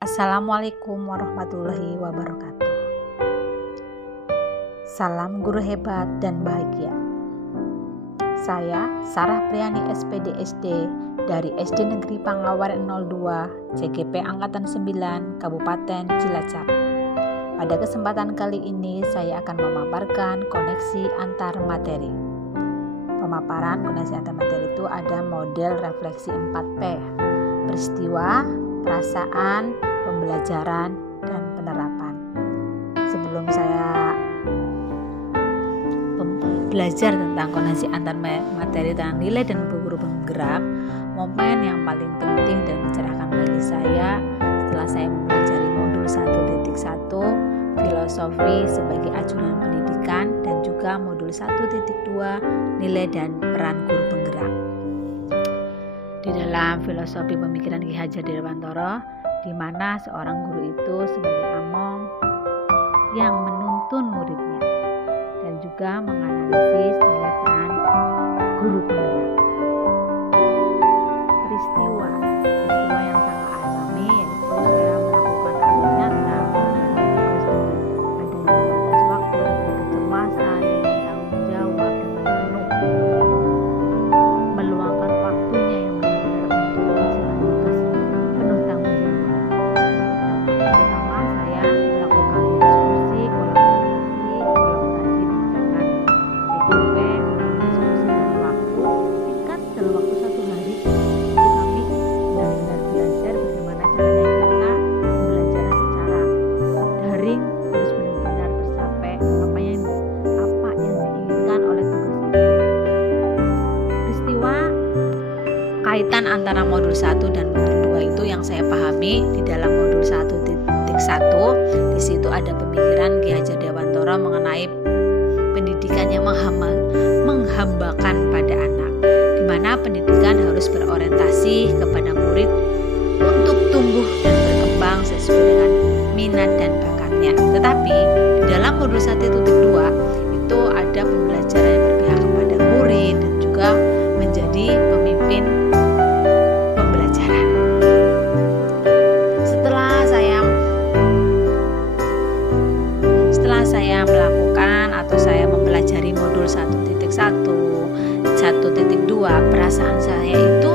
Assalamualaikum warahmatullahi wabarakatuh. Salam guru hebat dan bahagia. Saya Sarah Priani SPD SD dari SD Negeri Pangawaran 02 CGP Angkatan 9 Kabupaten Cilacap. Pada kesempatan kali ini saya akan memaparkan koneksi antar materi. Pemaparan koneksi antar materi itu ada model refleksi 4P: peristiwa, perasaan, pembelajaran, dan penerapan. Sebelum saya belajar tentang koneksi antar materi tentang nilai dan guru penggerak, momen yang paling penting dan mencerahkan bagi saya setelah saya mempelajari modul 1.1 filosofi sebagai acuan pendidikan dan juga modul 1.2 nilai dan peran guru penggerak. Di dalam filosofi pemikiran Ki Hajar Dewantara, di mana seorang guru itu sebagai among yang menuntun muridnya dan juga menganalisis nilai peran guru penggerak. Peristiwa yang saya alami yaitu saya melakukan hal nyata, adanya batas waktu dan kecemasan dengan tanggung jawab dengan meluangkan waktunya yang benar-benar untuk melaksanakan tugas penuh tanggung jawab. Pertama, saya melakukan diskusi, kolaborasi dengan CGP, diskusi dalam waktu singkat, dalam waktu 1 hari. Kami benar-benar belajar bagaimana caranya kita belajar secara daring, terus benar-benar tercapai apa yang diinginkan oleh tugas itu. Peristiwa kaitan antara modul 1 dan modul 2 itu yang saya pahami di dalam modul 1.1. Di situ ada pemikiran Ki Hajar Dewantara mengenai pendidikan yang menghambakan pada anak, di mana pendidikan harus berorientasi kepada murid untuk tumbuh dan berkembang sesuai dengan minat dan bakatnya. Tetapi di dalam modul 1.2 itu ada pembelajaran yang berpihak kepada murid dan juga menjadi pemimpin pembelajaran. Setelah saya melakukan atau saya mempelajari modul 1.1, 1.2, perasaan saya itu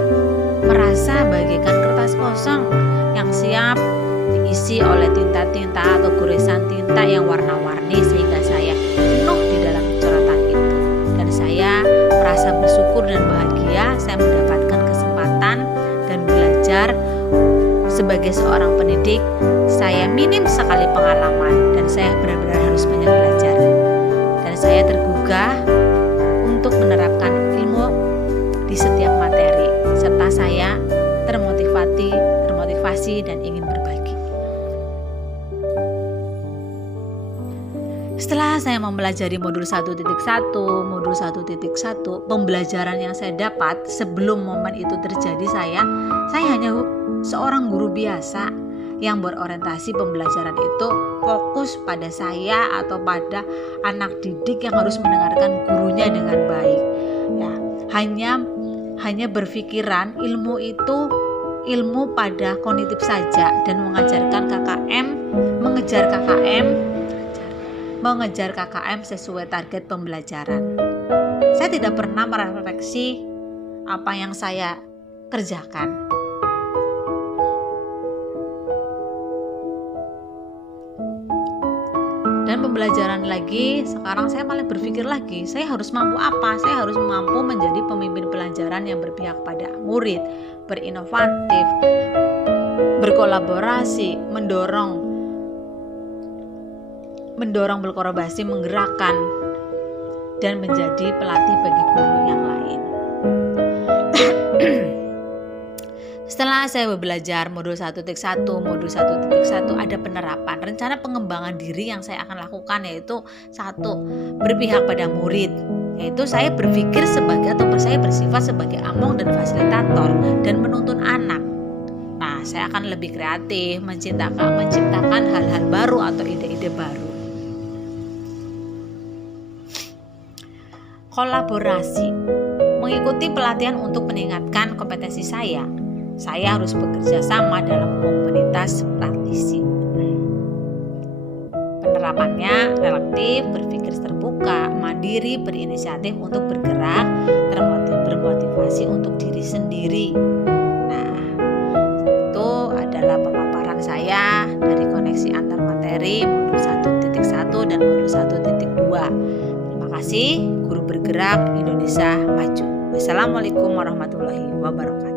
merasa bagaikan kertas kosong yang siap diisi oleh tinta-tinta atau goresan tinta yang warna-warni, sehingga saya penuh di dalam coretan itu. Dan saya merasa bersyukur dan bahagia saya mendapatkan kesempatan dan belajar sebagai seorang pendidik. Saya minim sekali pengalaman dan saya benar-benar harus banyak belajar. Dan saya tergugah untuk menerapkan ilmu di setiap materi, serta saya termotivasi dan ingin berbagi. Setelah saya mempelajari modul 1.1, modul 1.1, pembelajaran yang saya dapat sebelum momen itu terjadi, saya hanya seorang guru biasa yang berorientasi pembelajaran itu fokus pada saya atau pada anak didik yang harus mendengarkan gurunya dengan baik. Ya, hanya berpikiran ilmu itu ilmu pada kognitif saja dan mengejar KKM sesuai target pembelajaran. Saya tidak pernah merefleksi apa yang saya kerjakan. Dan pembelajaran lagi, sekarang saya malah berpikir lagi, saya harus mampu apa? Saya harus mampu menjadi pemimpin pelajaran yang berpihak pada murid, berinovatif, berkolaborasi, mendorong berkolaborasi, menggerakkan, dan menjadi pelatih bagi guru yang lain. Setelah saya belajar modul 1.1, modul 1.1 ada penerapan, rencana pengembangan diri yang saya akan lakukan yaitu 1. Berpihak pada murid, yaitu saya berpikir saya bersifat sebagai among dan fasilitator dan menuntun anak. Nah, saya akan lebih kreatif, menciptakan hal-hal baru atau ide-ide baru. Kolaborasi, mengikuti pelatihan untuk meningkatkan kompetensi saya harus bekerja sama dalam komunitas praktik. isi. Penerapannya relatif, berpikir terbuka, mandiri, berinisiatif untuk bergerak, bermotivasi untuk diri sendiri. Nah, itu adalah pemaparan saya dari koneksi antar materi modul 1.1 dan modul 1.2. Terima kasih, Guru Bergerak Indonesia Maju. Wassalamualaikum warahmatullahi wabarakatuh.